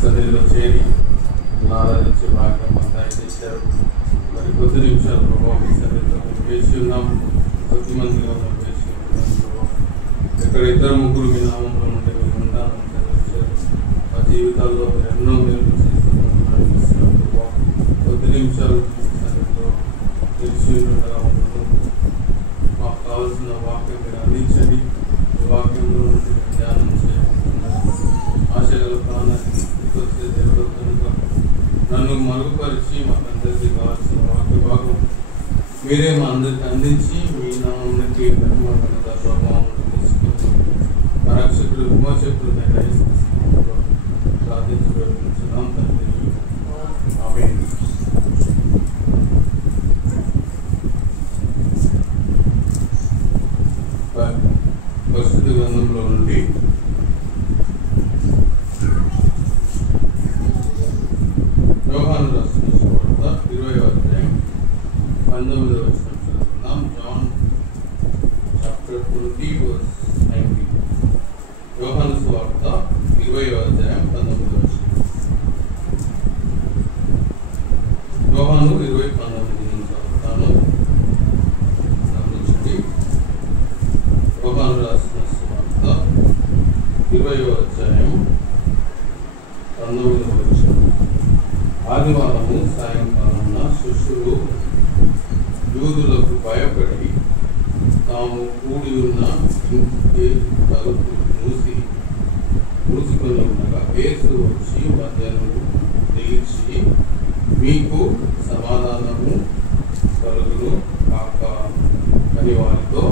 సన్నిధిలో చేరి ఆరాధించే భాగ్యం దయచేశారు. మరి కొద్ది నిమిషాలు ప్రభావం మీ సన్నిధిలో వేసి ఉన్నాం. కొద్ది మందిగా వేసి ఉన్నాం ప్రభావం. ఇక్కడ ఇద్దరు ముగ్గురు మీ నామంలో ఉంటే మీరు ఉంటారని తెలియజేశారు. మా జీవితాల్లో మీరు ఎన్నో మేలు చేస్తున్నాం ప్రభావం. కొద్ది నిమిషాలు సన్నిధిలో వేసి ఉండగా ఉండదు. మాకు కావాల్సిన వాక్యం మీరు అందించండి. ఈ వాక్యంలో నుండి ధ్యానం చేయాలి. ఆశగల ప్రాణానికి వచ్చే దేవుడు కనుక నన్ను మరుగుపరిచి మాకందరికీ కావాల్సిన వాక్య భాగం మీరే మా అందరికి అందించి మీ నామానికి ఘనత ప్రభావం తీసుకుని మా రక్షకుడు విమోచకుడు ప్రార్థించున్నాం తండ్రి. ఆమేన్. పరిశుద్ధ గ్రంథంలో నుండి యోహాను రాసిన సువార్త 20వ అధ్యాయం 19వ వచనం చదువుకుందాం. John chapter 20 verse 19. యోహాను సువార్త 20వ అధ్యాయం 19వ వచనం. యోహాను 20:19 నుంచి చదువుతాను. గమనించండి. యోహాను రాసిన సువార్త 20వ అధ్యాయం 19వ వచనం. ఆదివారము సాయంకాలమున శిష్యులు యూదులకు భయపడి తాము కూడి ఉన్న ఇంటికి తలుపులు మూసుకొని ఉండగా యేసు వచ్చి మధ్యలో నిలిచి మీకు సమాధానము కలుగును కాక అని వారితో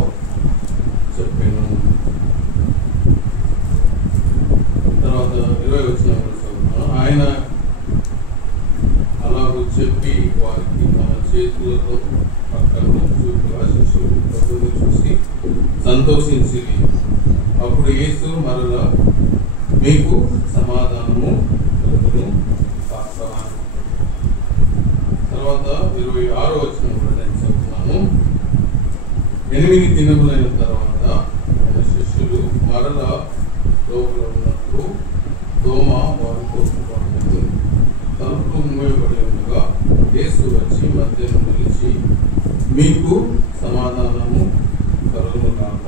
చెప్పాను. తర్వాత 20వ వచనం చదువుతాను. ఆయన అలాగూ చెప్పి వారికి తమ చేతులతో పక్కన చూపుగా శిష్యులు ప్రభువుని చూసి సంతోషించి అప్పుడు యేసు మరలా మీకు సమాధానము కలుగును కాక. తర్వాత 26వ వచనం కూడా నేను చెప్తున్నాను. 8 దినములైన తర్వాత ఆయన శిష్యులు మరలా లోపల ఉన్నప్పుడు దోమ వారితో పడుతుంది. తలుపులు మూయబడి ఉండగా యేసు వచ్చి మధ్యలో నిలిచి మీకు సమాధానము కలుగును కాక.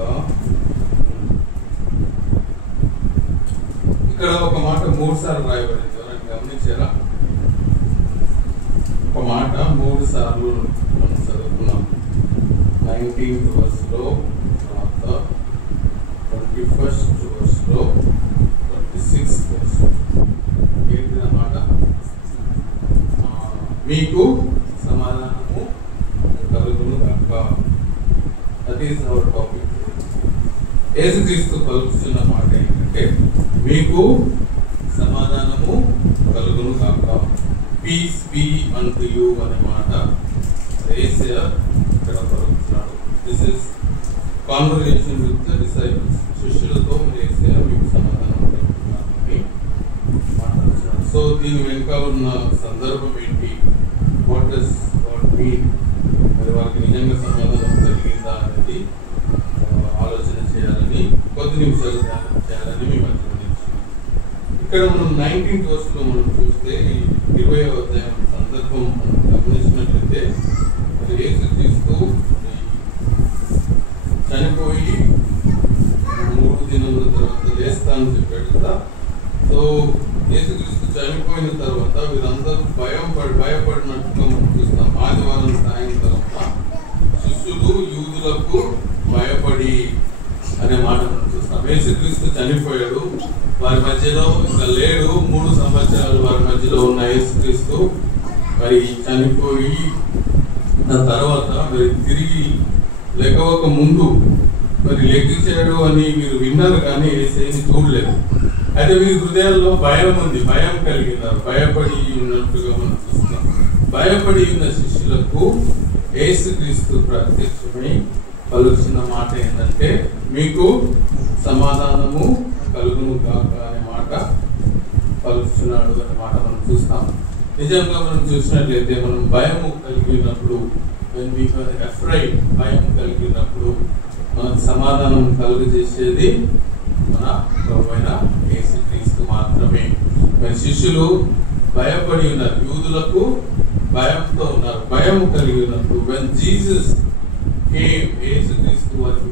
ఇక్కడ ఒక మాట 3 సార్లు రాయబడింది. ఎవరైనా గమనించారా? ఒక మాట 3 సార్లు మనం చదువుకున్నాం. 19th verse, తర్వాత 21st verse, 26th verse. ఏంటి అన్నమాట? మీకు సమాధానము కలుగును కాక. That is our topic. యేసుక్రీస్తు పలుకుతున్న మాట ఏంటంటే మీకు సమాధానము కలుగును కాక. పీస్ బీ అన్టు యూ అనే మాట యేసయ్య ఇక్కడ పలుకుతున్నాడు. This is conversation with the disciples. శిష్యులతో యేసయ్య మీకు సమాధానం కలుగుతున్నారని మాట్లాడుతున్నాడు. సో దీని వెనుక ఉన్న సందర్భం ఏంటి? What does God mean? మరి వారికి నిజంగా సమాధానం కలిగిందా అనేది ఆలోచన చేయాలని, కొద్ది నిమిషాలు ధ్యానం చేయాలని మీ మధ్య నుంచి. ఇక్కడ మనం 19th verse మనం చూస్తే 20వ అధ్యాయం సందర్భం మనం గమనించినట్లయితే మరి యేసుక్రీస్తు చనిపోయి 3 దినముల తర్వాత లేస్తానని చెప్పాడు కదా. సో యేసుక్రీస్తు చనిపోయిన తర్వాత వీరందరూ భయపడినట్టుగా మనం చూస్తాం. ఆదివారం సాయంకాలం శిష్యులు యూదులకు భయపడి అనే మాట మనం చూస్తాం. యేసుక్రీస్తు చనిపోయాడు, వారి మధ్యలో ఇంకా లేడు. 3 సంవత్సరాలు వారి మధ్యలో ఉన్న యేసుక్రీస్తు మరి చనిపోయి తర్వాత మరి తిరిగి లెగవక ముందు మరి లెగ్గించాడు అని మీరు విన్నారు, కానీ యేసుని చూడలేదు. అయితే మీ హృదయాల్లో భయం ఉంది, భయం కలిగినారు, భయపడి ఉన్నట్టుగా మనం చూస్తున్నాం. భయపడి ఉన్న శిష్యులకు యేసుక్రీస్తు ప్రత్యక్షమై పలుకుతున్న మాట ఏంటంటే మీకు సమాధానము కలుగును కాక అనే మాట పలుకుతున్నాడు అనే మాట మనం చూస్తాం. నిజంగా మనం చూసినట్లయితే మనం భయము కలిగినప్పుడు, భయం కలిగినప్పుడు మనకు సమాధానం కలుగజేసేది మన ప్రభువైన శిష్యులు భయపడి ఉన్నారు, యూదులకు భయంతో ఉన్నారు, భయం కలిగి ఉన్నప్పుడు when Jesus came, యేసుక్రీస్తు వారికి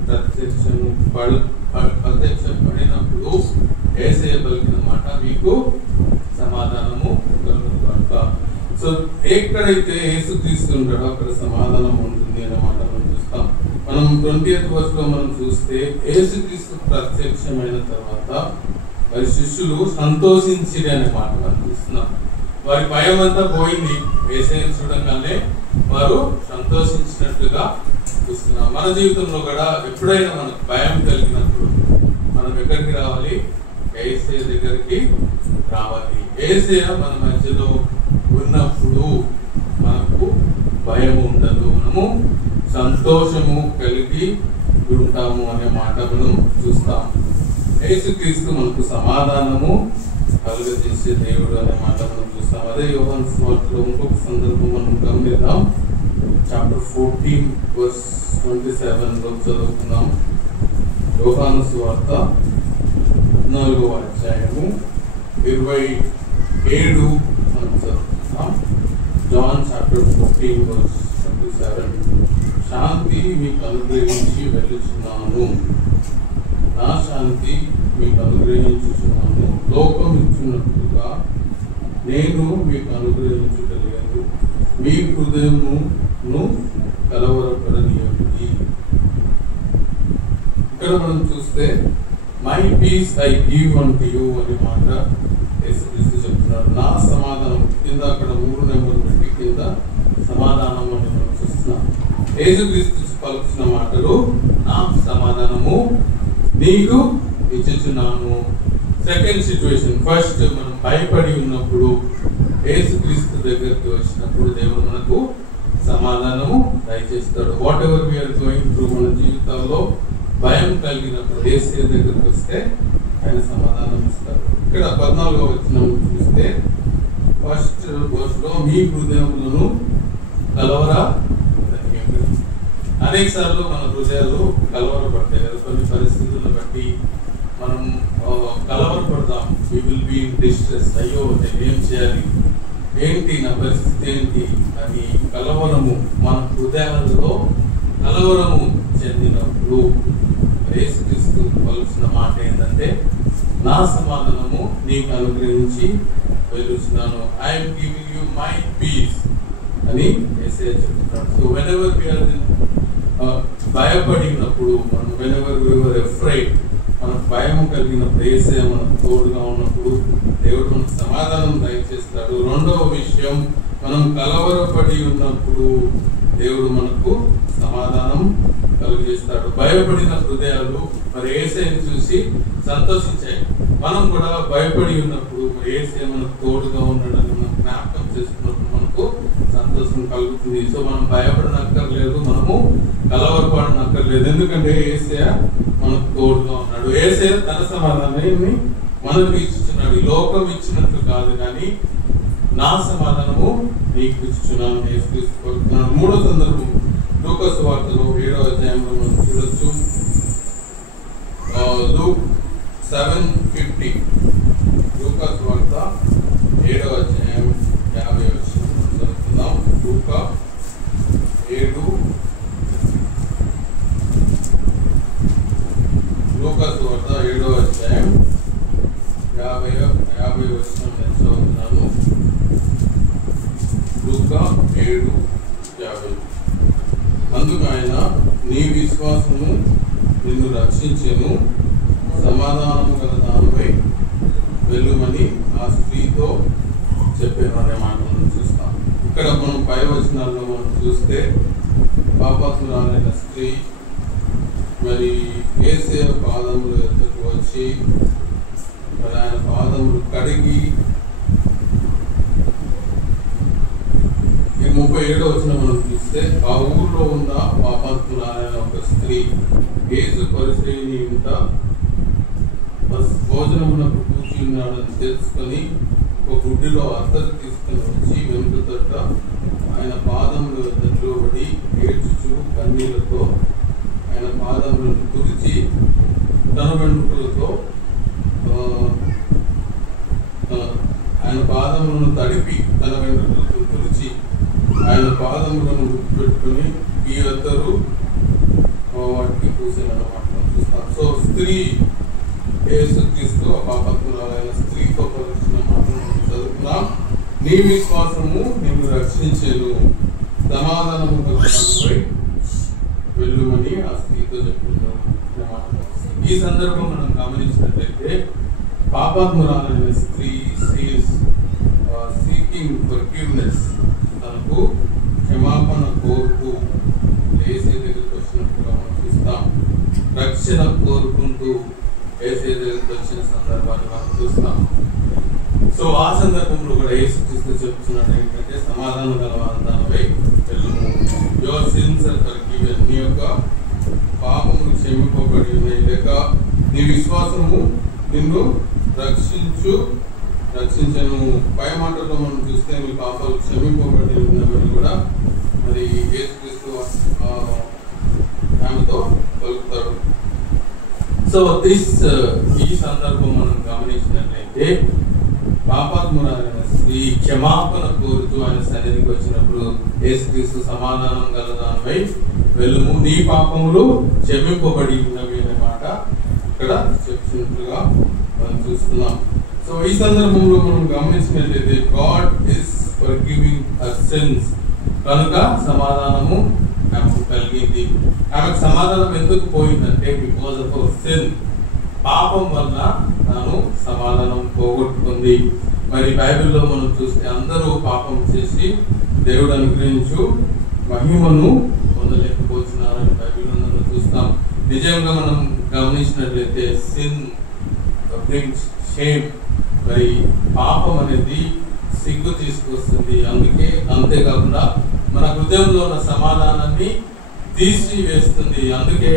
ప్రత్యక్షపడినప్పుడు యేసయ్య పలికిన మాట, మీకు సమాధానము కలుగును. సో ఎక్కడైతే యేసుక్రీస్తు ఉంటాడో అక్కడ సమాధానం ఉంటుంది అన్నమాట మనం చూస్తాం. మనం 20th verse లో మనం చూస్తే యేసుక్రీస్తు ప్రత్యక్షమైన తర్వాత వారి శిష్యులు సంతోషించిరి అనే మాట మనం చూస్తున్నాం. వారి భయం అంతా పోయింది, యేసయ్యను చూడంగానే వారు సంతోషించినట్టుగా చూస్తున్నాం. మన జీవితంలో కూడా ఎప్పుడైనా మనకు భయం కలిగినప్పుడు మనం ఎక్కడికి రావాలి? యేసయ్య దగ్గరికి రావాలి. యేసయ్య మన మధ్యలో ఉన్నప్పుడు మనకు భయం ఉండదు, మనము సంతోషము కలిగి ఉంటాము అనే మాట మనం చూస్తాం. యేసుక్రీస్తు మనకు సమాధానము కలుగజేసే దేవుడు అనే మాట మనం చూస్తాం. అదే యోహాను సువార్తలో ఇంకొక సందర్భం మనం గమనిద్దాం. చాప్టర్ 14 verse 27 లో చదువుకుందాం. యోహాను సువార్త 4వ అధ్యాయము 27 మనం చదువుకుందాం. John chapter 14 verse 27. శాంతి మీకు అనుగ్రహించి వెళ్ళుచున్నాను, నా శాంతి మీకు అనుగ్రహించుచున్నాను, లోకం ఇచ్చినట్టుగా నేను మీకు అనుగ్రహించగలిగాను, మీ హృదయమును కలవరపడనీయకుడి. ఇక్కడ మనం చూస్తే my peace I give unto you అనే మాట యేసుక్రీస్తు చెప్తున్నారు. నా సమాధానం కింద అక్కడ 3 నెంబర్ పెట్టి కింద సమాధానం అని మనం చూస్తున్నాం. యేసుక్రీస్తు పలుకుతున్న మాటలు, నా సమాధానము నీకు ఇచ్చుచున్నాను. సెకండ్ సిచ్యువేషన్, ఫస్ట్ మనం భయపడి ఉన్నప్పుడు యేసుక్రీస్తు దగ్గరికి వచ్చినప్పుడు దేవుడు మనకు సమాధానము దయచేస్తాడు. Whatever we are going through, మన జీవితాల్లో భయం కలిగినప్పుడు యేసయ్య దగ్గరికి వస్తే ఆయన సమాధానం ఇస్తారు. ఇక్కడ 14వ వచనం చూస్తే ఫస్ట్ వర్స్లో మీ హృదయములను కలవరా. అనేక సార్లు మన హృదయాలు కలవరపడతాయి కదా, కొన్ని పరిస్థితులను బట్టి మనం కలవరపడతాం. We will be in distress. అయ్యో నేను ఏం చేయాలి, ఏంటి నా పరిస్థితి ఏంటి అని కలవరము మన హృదయాలలో కలవరము చెందినప్పుడు యేసుక్రీస్తు పలుకుతున్న మాట ఏంటంటే, నా సమాధానము నీకు అనుగ్రహించి వెలుచున్నాను. I'm giving you my peace అని యేసయ్య చెప్తున్నాడు. సో వెనెవర్ వి ఆర్ భయపడినప్పుడు, మనం వెనెవర్ వి వర్ అఫ్రైడ్, మనకు భయం కలిగినప్పుడు యేసయ్య మనకు తోడుగా ఉన్నప్పుడు దేవుడు మనకు సమాధానం దయచేస్తాడు. రెండవ విషయం, మనం కలవరపడి ఉన్నప్పుడు దేవుడు మనకు సమాధానం కలుగజేస్తాడు. భయపడిన హృదయాలు మరి యేసయ్యను చూసి సంతోషించాయి. మనం కూడా భయపడి ఉన్నప్పుడు మరి యేసయ్య మనకు తోడుగా ఉన్నాడని మనం జ్ఞాపకం చేసుకున్నప్పుడు మనకు సంతోషం కలుగుతుంది. సో మనం భయపడనక్కర్లేదు, మనము కలవరపడనక్కర్లేదు, ఎందుకంటే యేసయ్య మనకు తోడుగా ఉన్నాడు. యేసయ్య తన సమాధానాన్ని మనకు ఇచ్చుచున్నాడు. లోకం ఇచ్చినట్లు కాదు, కానీ నా సమాధానము నీకు ఇచ్చుచున్నాను యేసుక్రీస్తు పలుకుతున్నాడు. మూడో సందర్భం లూకా సువార్తలో 7వ అధ్యాయంలో మనం చూడొచ్చు. లూక్ 7:50, లూకా సువార్త 7వ అధ్యాయం 50వ వచనం చదువుకుందాం. లూకా 7, లూకా సువార్త 7వ అధ్యాయం 50వ వచనం నేను చదువుతున్నాను. లూకా 7:50. అందుకు ఆయన, నీ విశ్వాసము నిన్ను రక్షించెను, సమాధానము గల దానిపై వెళ్ళుమని ఆ స్త్రీతో చెప్పాను అనే మాట మనం చూస్తాం. ఇక్కడ మనం పై వచనాల్లో మనం చూస్తే పాపాత్మురాలైన స్త్రీ మరి యేసయ్య పాదముల ఎద్దకు వచ్చి మరి ఆయన పాదములు కడిగి 37వ వచనం మనం చూస్తే, ఆ ఊర్లో ఉన్న పాపాత్మురాలైన ఒక స్త్రీ యేసు పరిసయ్యుని ఇంట భోజనమునకు కూర్చి ఉన్నాడని తెలుసుకొని ఒక గుడ్డిలో అత్తరు తీసుకుని వచ్చి వెనుకతట ఆయన పాదముల వద్ద నిలబడి ఏడ్చుచు కన్నీళ్లతో ఆయన పాదములను తుడిచి తన వెంట్రుకలతో పాదములను తడిపి తన వెంట్రుకలతో తుడిచి ఆయన పాదములను గుర్తుపెట్టుకుని ఈ అద్దరు వాటికి పూసినమాట చూస్తాం. సో స్త్రీ యేసుక్రీస్తు పాపాత్మురాలైన స్త్రీతో పరిచిన మాటను చదువుకున్నాం. నీ విశ్వాసము నిన్ను రక్షించేను, సమాధానము కలిగినపై వెళ్ళుమని ఆ స్త్రీతో చెప్తున్నాం. ఈ సందర్భం మనం గమనించినట్లయితే పాపాత్మురాలైన స్త్రీ సీకింగ్ ఫర్గివ్నెస్, తనకు క్షమాపణ కోరుతూ యేసు దగ్గరికి వచ్చినట్టుగా మనం చూస్తాం. రక్షణ కోరుకుంటూ యేసు దగ్గరికి వచ్చిన సందర్భాన్ని మనం చూస్తాం. సో ఆ సందర్భంలో కూడా యేసుక్రీస్తు చెప్తున్నాడు ఏంటంటే సమాధానం గలవారందానిపై వెళ్ళుము, యువర్ సిన్స్ ఆర్ ఫర్గివెన్, నీ యొక్క పాపములు క్షమింపబడి ఉన్నాయి, లేక నీ విశ్వాసము నిన్ను రక్షించను. పై మాటలో మనం చూస్తే మీ పాపాలు క్షమింపబడి ఉన్నవని కూడా మరి యేసుక్రీస్తు ఆమెతో పలుకుతాడు. సో ఈ సందర్భం మనం గమనించినట్లయితే పాపాత్మురాలైన స్త్రీ క్షమాపణ కోరుతూ ఆయన సన్నిధికి వచ్చినప్పుడు యేసుక్రీస్తు సమాధానం గలదానిపై వెళ్ళుము, నీ పాపములు క్షమింపబడి ఉన్నవి అనే మాట ఇక్కడ చెప్తున్నట్లుగా మనం చూస్తున్నాం. సో ఈ సందర్భంలో మనం గమనించినట్లయితే God is forgiving her since, కనుక సమాధానము ఆమెకు కలిగింది. ఆమెకు సమాధానం ఎందుకు పోయిందంటే బికాజ్ ఆఫ్ అవర్ సిన్, పాపం వల్ల తాను సమాధానం పోగొట్టుకుంది. మరి బైబిల్లో మనం చూస్తే అందరూ పాపం చేసి దేవుడు అనుగ్రహించు మహిమను పొందలేకపోతున్నారని బైబిల్లో మనం చూస్తాం. నిజంగా మనం గమనించినట్లయితే సిన్ బ్రింగ్స్ షేమ్, మరి పాపం అనేది సిగ్గు తీసుకొస్తుంది. అంతేకాకుండా మన హృదయంలో ఉన్న సమాధానాన్ని తీసివేస్తుంది. అందుకే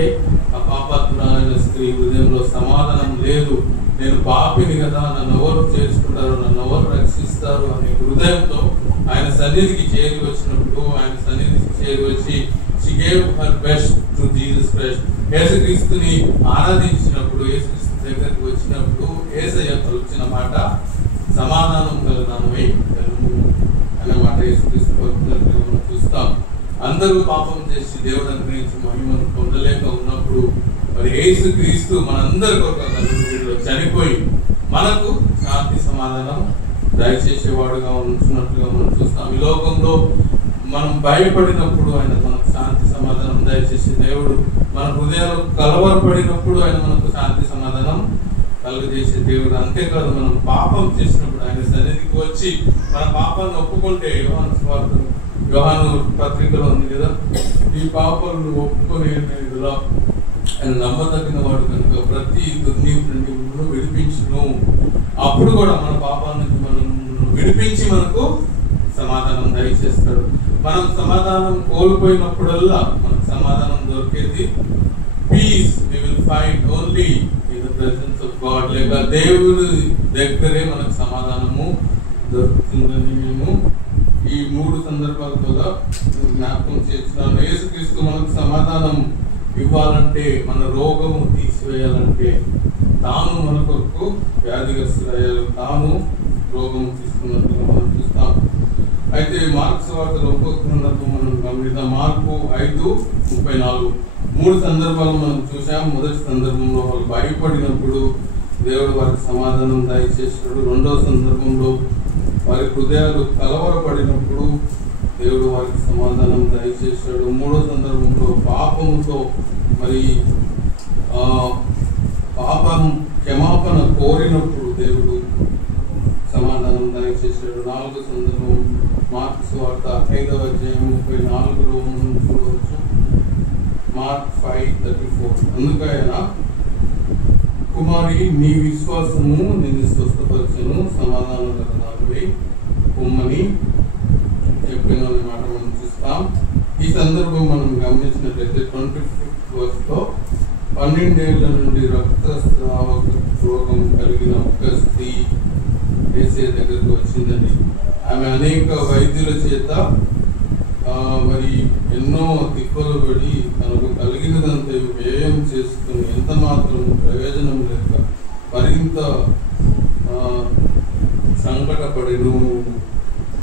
ఆ పాపాత్మురాలైన స్త్రీ హృదయంలో సమాధానం లేదు, నేను పాపిని కదా, నన్ను ఎవరు చేసుకుంటారు, నన్ను ఎవరు రక్షిస్తారు అనే హృదయంతో ఆయన సన్నిధికి చేరి వచ్చినప్పుడు, ఆయన సన్నిధికి చేరి వచ్చి she gave her best to Jesus Christ, యేసుక్రీస్తుని ఆరాధించినప్పుడు, యేసుక్రీస్తు దగ్గరికి వచ్చినప్పుడు యేసయ్య వచ్చిన మాట సమాధానం కలదానిపై వెళ్ళుము అనే మాట యేసుక్రీస్తు పలుకుతున్నట్లుగా మనం చూస్తాం. అందరూ పాపం చేసి దేవుడు అనుగ్రహించి మహిమను పొందలేక ఉన్నప్పుడు మరి యేసుక్రీస్తు మనందరి కొరకు చనిపోయి మనకు శాంతి సమాధానం దయచేసేవాడుగా ఉంటున్నట్లుగా మనం చూస్తాం. ఈ లోకంలో మనం భయపడినప్పుడు ఆయన మనకు శాంతి సమాధానం దయచేసే దేవుడు, మన హృదయాలు కలవరపడినప్పుడు ఆయన మనకు శాంతి సమాధానం కలుగజేసే దేవుడు. అంతేకాదు మనం పాపం చేసినప్పుడు ఆయన సన్నిధికి వచ్చి మన పాపాన్ని ఒప్పుకుంటే, యోహాను పత్రికలో ఉంది కదా, ఈ పాపాలను ఒప్పుకొని ఆయన నమ్మదగిన వాడు కనుక ప్రతి దుర్నీతి నుండి విడిపించును. అప్పుడు కూడా మన పాపాల నుంచి మనం విడిపించి మనకు సమాధానం దయచేస్తాడు. మనం సమాధానం కోల్పోయినప్పుడల్లా మనకు సమాధానం దొరికేది peace we will find only in the presence of God, లేక దేవుని దగ్గరే మనకు సమాధానము దొరుకుతుందని మేము ఈ 3 సందర్భాలతో జ్ఞాపకం చేస్తున్నాను. యేసుక్రీస్తు మనకు సమాధానం ఇవ్వాలంటే, మన రోగము తీసివేయాలంటే తాను మన కొరకు వ్యాధిగ్రస్తులయ్యారు, తాను రోగం తీసుకున్నట్టుగా మనం చూస్తాం. అయితే మార్కు సువార్తలో ఒక్కొక్క సందర్భం మనం గమనిద్దాం. మార్కు 5:34 3 సందర్భాలు మనం చూసాం. మొదటి సందర్భంలో వాళ్ళు భయపడినప్పుడు దేవుడు వారికి సమాధానం దయచేసాడు. రెండవ సందర్భంలో వారి హృదయాలు కలవరపడినప్పుడు దేవుడు వారికి సమాధానం దయచేసాడు. మూడో సందర్భంలో పాపముతో మరి పాపం క్షమాపణ కోరినప్పుడు దేవుడు సమాధానం దయచేసాడు. 4వ సందర్భం మార్కు సువార్త 5వ అధ్యాయం 34లో మనం చూడవచ్చు. మార్క్ 5:34 అందుకైన కుమారి నీ విశ్వాసము నిన్ను స్వస్థపరచును, సమాధానం గలదానివై పొమ్మని చెప్పిన మాట మనం చూస్తాం. ఈ సందర్భం మనం గమనించినట్లయితే 25th verse 12 ఏళ్ల నుండి రక్తస్రావ రోగం కలిగిన ఒక స్త్రీ యేసయ్య దగ్గరకు వచ్చిందని, ఆమె అనేక వైద్యుల చేత మరి ఎన్నో తిప్పలు పడి తనకు కలిగినదంతా వ్యయం చేసుకుని ఎంత మాత్రం ప్రయోజనం లేక మరింత సంకటపడెను.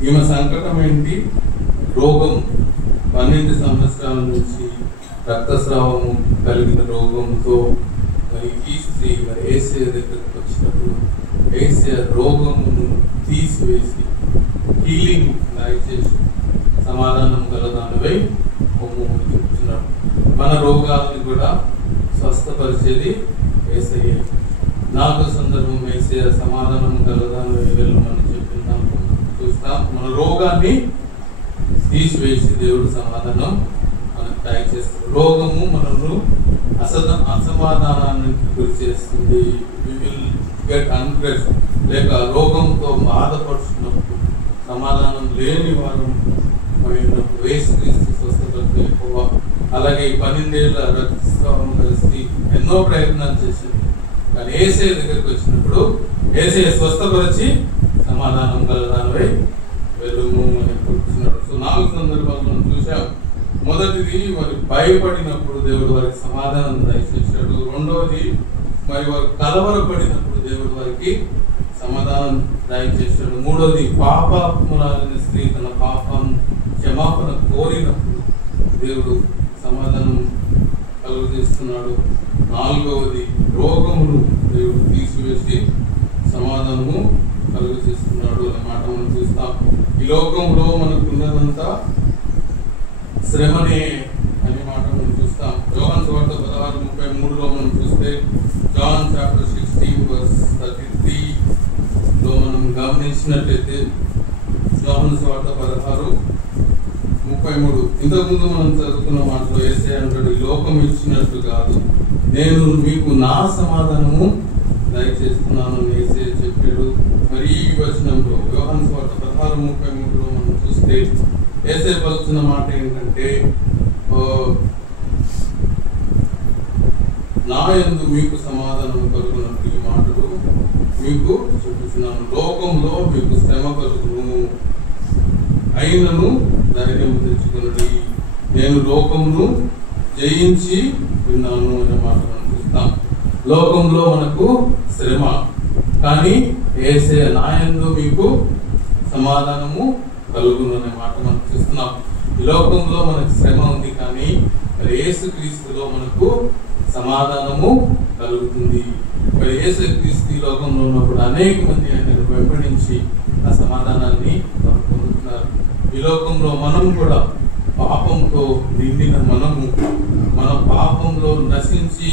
ఈమె సంకటం ఏంటి? రోగం. 12 సంవత్సరాల నుంచి రక్తస్రావము కలిగిన రోగంతో మరి ఈ స్త్రీ మరి యేసయ్య దగ్గరకు వచ్చినప్పుడు యేసయ్య రోగమును తీసివేసి హీలింగ్ దయచేసి సమాధానం గలదానివై కొమ్ము చూపుతున్నాడు. మన రోగాలను కూడా స్వస్థపరిచేది యేసయ్య. నాకు సందర్భం యేసయ్య సమాధానం గలదానివై వెళ్ళమని చెప్పిన చూస్తాం. మన రోగాన్ని తీసివేసి దేవుడు సమాధానం మనకు దయచేస్తాడు. రోగము మనను అసమాధానానికి గురి చేస్తుంది. We will get unrest. లేక రోగంతో బాధపడుతున్నప్పుడు సమాధానం లేని వారు యేసుక్రీస్తు స్వస్థపరిచే ఎక్కువ. అలాగే 12 ఏళ్ల రక్తస్రావం కలిసి ఎన్నో ప్రయత్నాలు చేసింది. కానీ యేసయ్య దగ్గరికి వచ్చినప్పుడు యేసయ్య స్వస్థపరిచి సమాధానం గలదానివై వెళ్ళుము అని కూర్చున్నాడు. సో 4 సందర్భాలు మనం చూసాం. మొదటిది మరి భయపడినప్పుడు దేవుడు వారికి సమాధానం దయచేశాడు. రెండవది మరి వారు కలవరపడినప్పుడు దేవుడు వారికి సమాధానం దయచేశాడు. మూడవది పాపమురాలిన స్త్రీ తన పాపం క్షమాపణ కోరినప్పుడు దేవుడు సమాధానం కలుగజేస్తున్నాడు. నాలుగవది రోగమును దేవుడు తీసివేసి సమాధానము కలుగజేస్తున్నాడు అనే మాట మనం చూస్తాం. ఈ లోకంలో మనకున్నదంతా శ్రమనే అనే మాట మనం చూస్తాం. యోహాను సువార్త 16:33లో మనం చూస్తే జాన్ చాప్టర్ 16:33 లో మనం గమనించినట్లయితే యోహాను సువార్త 16:33 ఇంతకుముందు మనం చదువుకున్న మాటలో యేసయ్య అంటాడు, ఈ లోకం ఇచ్చినట్టు కాదు, నేను మీకు నా సమాధానము దయచేస్తున్నాను అని యేసయ్య చెప్పాడు. మరి ఈ వచనంలో యోహాను సువార్త 16:33లో మనం చూస్తే యేసయ్య పలుకుతున్న మాట ఏంటంటే, నా యందు మీకు సమాధానం కలుగునట్టు ఈ మాటలు మీకు చూపుతున్నాను. లోకంలో మీకు శ్రమ కలుగును, అయినను ధైర్యం తెచ్చుకున్నది, నేను లోకమును జయించి విన్నాను అనే మాట మనం చూస్తాం. లోకంలో మనకు శ్రమ, కానీ యేసయ్య నా యందు మీకు సమాధానము కలుగును అనే మాట మనం చూస్తున్నాం. ఈ లోకంలో మనకు శ్రమ ఉంది, కానీ మరి యేసుక్రీస్తులో మనకు సమాధానము కలుగుతుంది. మరి యేసుక్రీస్తు ఈ లోకంలో ఉన్నప్పుడు అనేక మంది ఆయనను వెంబడించి ఆ సమాధానాన్ని పొందుతున్నారు. ఈ లోకంలో మనం కూడా పాపంతో నిండిన మనము మన పాపంలో నశించి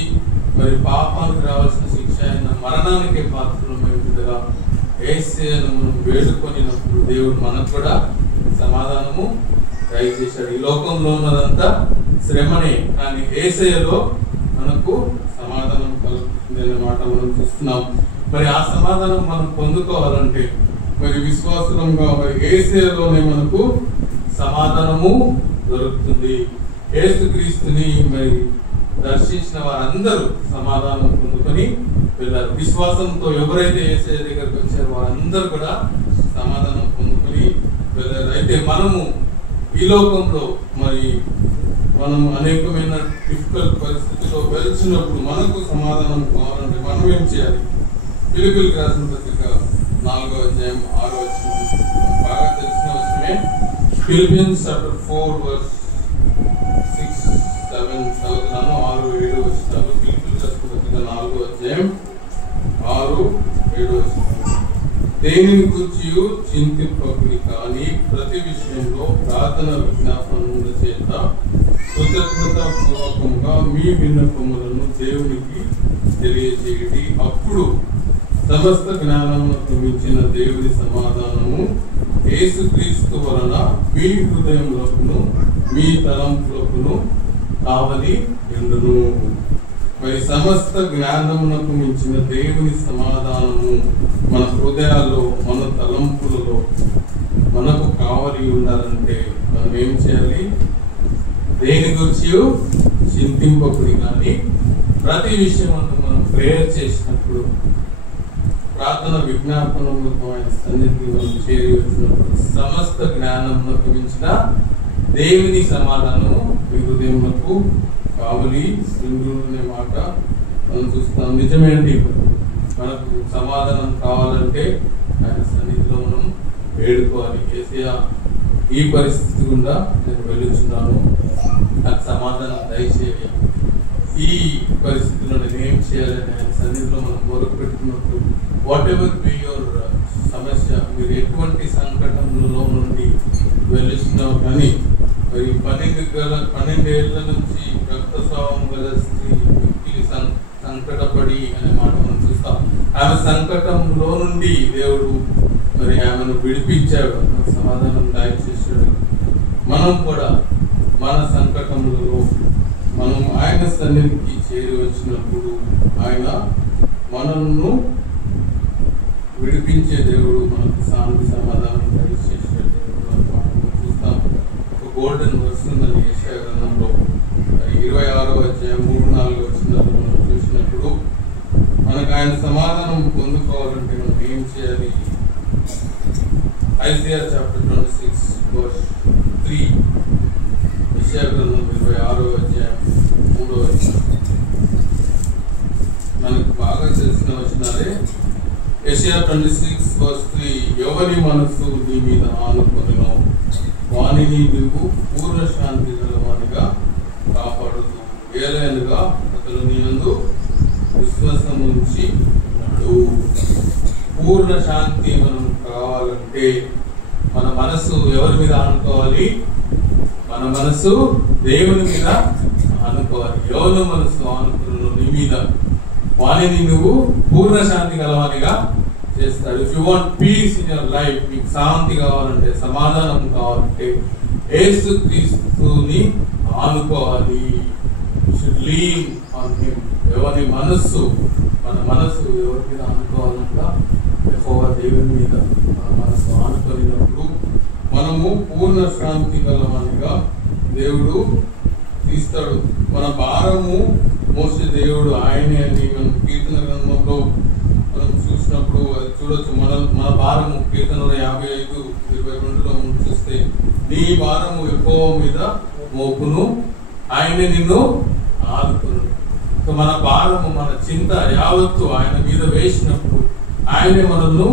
మరి పాపానికి రావాల్సిన శిక్ష అయిన మరణానికే పాత్రమైనట్టుగా యేసయ్యను మనం వేడుకొనినప్పుడు దేవుడు మనకు కూడా సమాధానము దయచేశాడు. ఈ లోకంలో ఉన్నదంతా శ్రమనే, కానీ యేసయ్యలో మనకు సమాధానం కలుగుతుంది అనే మాట మనం చూస్తున్నాం. మరి ఆ సమాధానం మనం పొందుకోవాలంటే మరి విశ్వాసంగా మరి యేసయ్యలోనే మనకు సమాధానము దొరుకుతుంది. యేసుక్రీస్తుని మరి దర్శించిన వారందరూ సమాధానం పొందుకొని వెళ్ళారు. విశ్వాసంతో ఎవరైతే యేసయ్య దగ్గరికి వచ్చారో వారందరూ కూడా సమాధానం పొందుకొని వెళ్ళారు. అయితే మనము ఈ లోకంలో మరి మనం అనేకమైన డిఫికల్ట్ పరిస్థితుల్లో వెళ్తున్నప్పుడు మనకు సమాధానం కావాలంటే మనం ఏం చేయాలి? ఫిలిప్పీయులకు రాసిన పత్రిక 4వ అధ్యాయం 6వ వచనం బాగా తెలిసిన వచనమే. ఫిలిపియన్స్ చాప్టర్ 4:6-7 చదువుతున్నాను. 6-7 వచనాలు. ఫిలిప్పీయులకు రాసిన పత్రిక 4వ అధ్యాయం 6-7 వచనాలు. దేనిని గురించి చింతింపకుడి, కానీ ప్రతి విషయంలో ప్రార్థన విజ్ఞాపనల చేత కృతజ్ఞతాపూర్వకంగా మీ విన్నపములను దేవునికి తెలియజేయండి. అప్పుడు సమస్త జ్ఞానమునకు మించిన దేవుని సమాధానము యేసుక్రీస్తు వలన మీ హృదయములకును మీ తలంపులకును కావలి ఉండును. మరి సమస్త జ్ఞానమునకు మించిన దేవుని సమాధానము మన హృదయాల్లో మన తలంపులలో మనకు కావలి ఉండాలంటే మనం ఏం చేయాలి? దేని గురించి చింతింపకుడి, కానీ ప్రతి విషయం మనం ప్రేయర్ చేసినప్పుడు ప్రార్థన విజ్ఞాపనములతో ఆయన సన్నిధికి మనం చేరి వచ్చినప్పుడు సమస్త జ్ఞానమునకు మించిన దేవుని సమాధానము మీ హృదయమునకు కావలి అనే మాట మనం చూస్తాం. నిజమేంటి? మనకు సమాధానం కావాలంటే ఆయన సన్నిధిలో మనం వేడుకోవాలి. యేసయ్యా, ఈ పరిస్థితి గుండా నేను వెళ్ళుచున్నాను, నాకు సమాధానం దయచేయ, ఈ పరిస్థితిలో నేను ఏం చేయాలని ఆయన సన్నిధిలో మనం మొరకు పెట్టుకున్నప్పుడు, వాట్ ఎవర్ బి యువర్ సమస్య, మీరు ఎటువంటి సంకటంలో నుండి వెళ్ళుచున్నావు కానీ, మరి 12 ఏళ్ల నుంచి రక్తస్రావం గల స్త్రీ సంకటపడి అనే మాట మనం చూస్తాం. ఆమె సంకటంలో నుండి దేవుడు మరి ఆమెను విడిపించాడు, సమాధానం దయచేశాడు. మనం కూడా మన సంకటంలో మనం ఆయన సన్నిధికి చేరి వచ్చినప్పుడు ఆయన మనల్ని విడిపించే దేవుడు, మనకు శాంతి సమాధానం దయచేసే దేవుడు మనం చూస్తాం. ఒక గోల్డెన్ వర్స్ ఉందని యెషయా గ్రంథంలో 26వ అధ్యాయం 3-4 వచనాలు మనం చూసినప్పుడు, మనకు ఆయన సమాధానం పొందుకోవాలంటే మనం ఏం చేయాలి? ఐజియా చాప్టర్ 26:3, యెషయా గ్రంథం 26వ అధ్యాయం 3వ వచనం మనకు బాగా తెలిసిన వచనాలే. యెషయా 26:3, ఎవరి మనసు నీ మీద ఆనుకొనినో వానిని నీవు పూర్ణ శాంతి గలవానిగా కాపాడుతూ, ఏలైనగా అతను నీ యందు విశ్వాసం ఉంచి ఉన్నాడు. పూర్ణ శాంతి మనం కావాలంటే మన మనసు ఎవరి మీద ఆనుకోవాలి? మన మనసు దేవుని మీద ఆనుకోవాలి. ఎవరు మనసు ఆనుకున్నావు నీ మీద, వానిని నువ్వు పూర్ణ శాంతి గలవానిగా చేస్తాడు. If you want peace in your life, మీకు శాంతి కావాలంటే, సమాధానం కావాలంటే యేసుక్రీస్తుని ఆనుకోవాలి. You should lean on him. ఎవరి మనస్సు, మన మనసు ఎవరి మీద ఆనుకోవాలంట? యెహోవా దేవుని మీద మన మనసు ఆనుకున్నప్పుడు మనము పూర్ణ శాంతి గలవానిగా దేవుడు తీస్తాడు. మన భారము మోసే దేవుడు ఆయనే అని మనం కీర్తన గ్రంథంలో మనం చూసినప్పుడు అది చూడొచ్చు. మన భారము కీర్తన 55:22లో మనం చూస్తే, నీ భారము యెహోవా మీద మోపును, ఆయనే నిన్ను ఆదుకును. సో మన భారము, మన చింత యావత్తు ఆయన మీద వేసినప్పుడు ఆయనే మనల్ని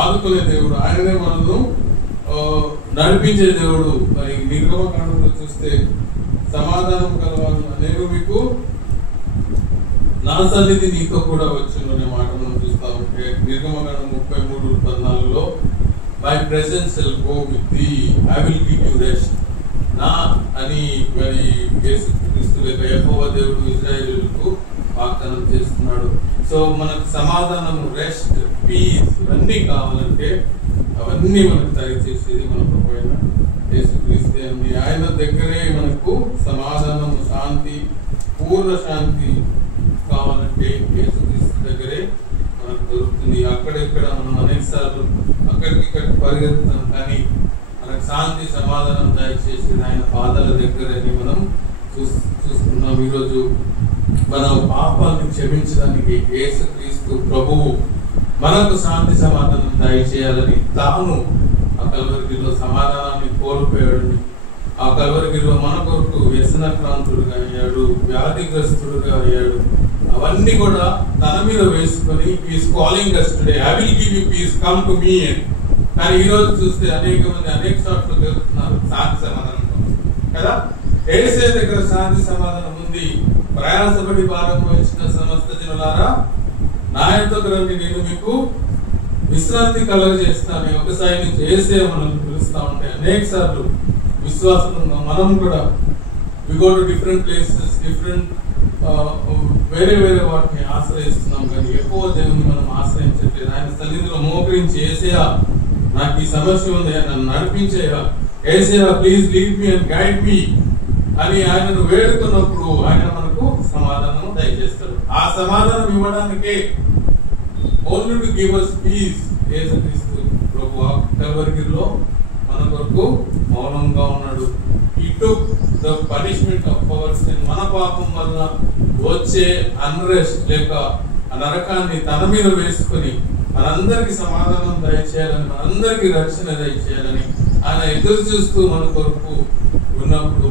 ఆదుకునే దేవుడు, ఆయనే మనల్ని నడిపించే దేవుడు. మరి నిర్గమకాండంలో చూస్తే, సమాధానం కలవాలను నేను మీకు నా సన్నిధి నీతో కూడా వచ్చును అనే మాట మనం చూస్తా ఉంటే, నిర్గమకాండం 33:14లో my presence will go with thee, I will give you rest నా అని మరి యేసుక్రీస్తు లేక యెహోవా దేవుడు ఇశ్రాయేలులకు వాగ్దానం చేస్తున్నాడు. సో మనకు సమాధానం, రెస్ట్, పీస్ ఇవన్నీ కావాలంటే అవన్నీ మనకు దయచేసేది మన ప్రభువైన యేసుక్రీస్తే అండి. ఆయన దగ్గరే మనకు సమాధానం, శాంతి, పూర్ణ శాంతి కావాలంటే యేసుక్రీస్తు దగ్గరే మనకు దొరుకుతుంది. అక్కడెక్కడ మనం అనేక సార్లు అక్కడికి పరిగెత్తాం, కానీ మనకు శాంతి, సమాధానం దయచేసేది ఆయన పాదాల దగ్గరని మనం చూస్తున్నాం. ఈరోజు మన పాపాలను క్షమించడానికి యేసుక్రీస్తు ప్రభువు మనకు శాంతి సమాధానం దయచేయాలని తాను ఆ కల్వరిగిరిలో సమాధానాన్ని కోల్పోయాడు. ఆ కల్వరిగిరిలో మన కొరకు వ్యసనక్రాంతుడుగా అయ్యాడు, వ్యాధిగ్రస్తుడుగా అయ్యాడు. అవన్నీ కూడా తన మీద వేసుకొని is calling us today, I will give you peace, come to me అని. కానీ ఈ రోజు చూస్తే అనేక మంది అనేక చోట్ల జరుగుతున్నారు శాంతి సమాధానం కదా. యేసే దగ్గర శాంతి సమాధానం ఉంది. ప్రయాసపడి భారం వహించిన సమస్త జనులారా నా యొద్దకు రండి, నేను మీకు విశ్రాంతి కలుగజేస్తాను. ఒకసారి నుంచి యేసే మనల్ని పిలుస్తా ఉంటే అనేక సార్లు విశ్వాసంగా మనం కూడా we go to different places, different వేరే వేరే వాటిని ఆశ్రయిస్తున్నాం, కానీ ఎక్కువ దేవుని మనం ఆశ్రయించట్లేదు. ఆయన సన్నిధిలో మోకరించి, యేసయ్యా నాకు ఈ సమస్య ఉంది, నన్ను నడిపించేయా, యేసయ్యా please lead me and guide me అని ఆయనను వేడుకున్నప్పుడు ఆయన మనకు సమాధానం దయచేస్తాడు. ఆ సమాధానం ఇవ్వడానికే only to give us peace Yesukristu ప్రభువు కల్వరిగిరిలో మన కొరకు మౌనంగా ఉన్నాడు. He took the punishment of our sin. మన పాపం వల్ల వచ్చే అన్రెస్ట్ లేక నరకాన్ని తన మీద వేసుకొని మనందరికి సమాధానం దయచేయాలని, మనందరికి రక్షణ దయచేయాలని ఆయన ఎదురు చూస్తూ మన కొరకు ఉన్నప్పుడు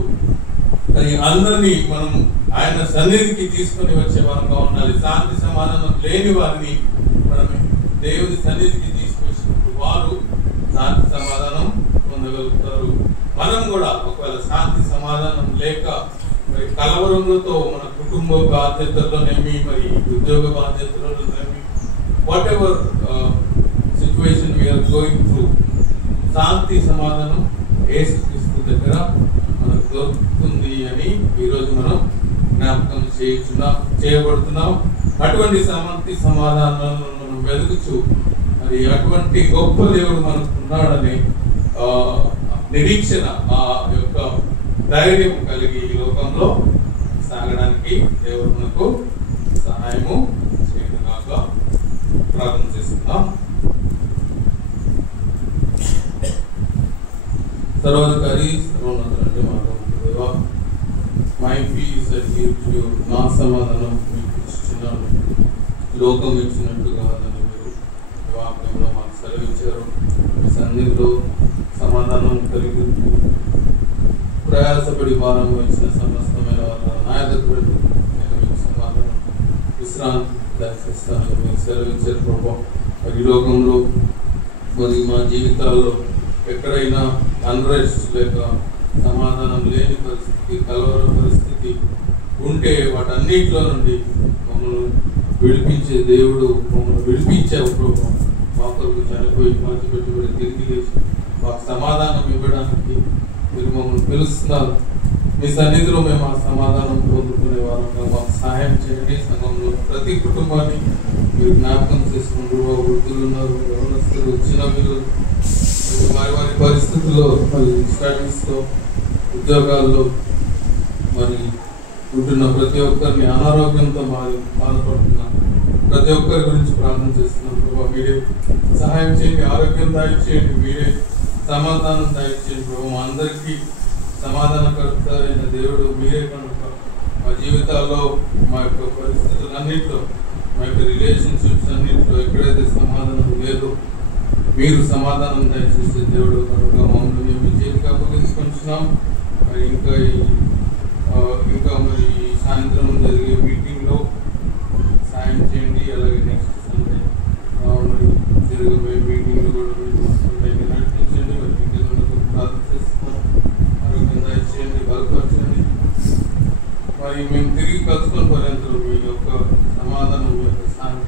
అందరినీ మనం ఆయన సన్నిధికి తీసుకొని వచ్చే వారంగా ఉండాలి. శాంతి సమాధానం లేని వారిని మనం దేవుని సన్నిధికి తీసుకొచ్చినప్పుడు వారు శాంతి సమాధానం పొందగలుగుతారు. మనం కూడా ఒకవేళ శాంతి సమాధానం లేక మరి కలవరంతో మన కుటుంబ బాధ్యతల్లోనేమి, మరి ఉద్యోగ బాధ్యతలలోనేమి, whatever situation we are going through, శాంతి సమాధానం యేసుక్రీస్తు దగ్గర మనకు దొరుకుతుంది అని ఈరోజు మనం జ్ఞాపకం చేయబడుతున్నాం. అటువంటి శాంతి సమాధానాలను మనం వెతుకుచు మరి అటువంటి గొప్ప దేవుడు మనకు ఉన్నాడని నిరీక్షణ, ఆ యొక్క ధైర్యం కలిగి ఈ లోకంలో సాగడానికి దేవుడు మనకు సహాయము చేయడానికి ప్రార్థన చేస్తున్నాం. సర్వాధికారి సర్వోన్నతులంటే మాట్లాడుతుందేవా, my peace I give to you, నా సమాధానం మీకు ఇస్తున్నాను, లోకం ఇచ్చినట్టు కాదని మీరు వాక్యంలో మాకు సెలవిచ్చారు. సన్నిధిలో సమాధానం కలిగి ప్రయాసపడి భారం వచ్చిన సమస్తమైన వాళ్ళ నాయకుడు నేను మీకు సమాధానం విశ్రాంతి దర్శిస్తాను మీకు సెలవిచ్చారు ప్రభావ. ఈ లోకంలో మరి మా జీవితాల్లో ఎక్కడైనా అన్రెస్ట్ లేక సమాధానం లేని పరిస్థితి, కలవర పరిస్థితి ఉంటే వాటన్నిటిలో నుండి మమ్మల్ని విడిపించే దేవుడు, మమ్మల్ని విడిపించావు ప్రభావ. మా కొరకు చనిపోయి మంచి పెట్టుబడి తిరిగి లేచి మాకు సమాధానం ఇవ్వడానికి మీరు మమ్మల్ని పిలుస్తున్నారు. మీ సన్నిధిలో మేము ఆ సమాధానం పొందుకునే వారంగా మాకు సహాయం చేయండి. సంఘంలో ప్రతి కుటుంబాన్ని మీరు జ్ఞాపకం చేసుకుంటూ, వృద్ధులు ఉన్నారు, యవనస్తులు, చిన్న పిల్లలు, వారి వారి పరిస్థితుల్లో, మరి స్టడీస్లో, ఉద్యోగాల్లో మరి ఉంటున్న ప్రతి ఒక్కరిని, అనారోగ్యంతో బాధపడుతున్న ప్రతి ఒక్కరి గురించి ప్రార్థన చేస్తున్నాం ప్రభావ. మీరే సహాయం చేయండి, ఆరోగ్యం దయచేయండి, మీరే సమాధానం దయచేయండి ప్రభావ. మా అందరికీ సమాధానకర్త అయిన దేవుడు మీరే కనుక మా జీవితాల్లో, మా యొక్క పరిస్థితులన్నింటిలో, మా యొక్క రిలేషన్షిప్స్ అన్నింటిలో ఎక్కడైతే సమాధానం లేదో మీరు సమాధానం దయచేసే దేవుడు కనుక మమ్మల్ని మేము మీ చేతికి అప్పగించుకుంటున్నాం. మరి ఇంకా మరి సాయంత్రం జరిగే మీటింగ్లో సాయం చేయండి. అలాగే నెక్స్ట్ సండే మరి జరిగే మీటింగ్లో కూడా మీరు నడిపించండి. మరి మీకు ప్రార్థన చేస్తున్నాం, ఆరోగ్యం దయచేయండి, బలపరచండి. మరి మేము తిరిగి కలుసుకొని పర్యంతరం మీ యొక్క సమాధానం, మీ యొక్క శాంతి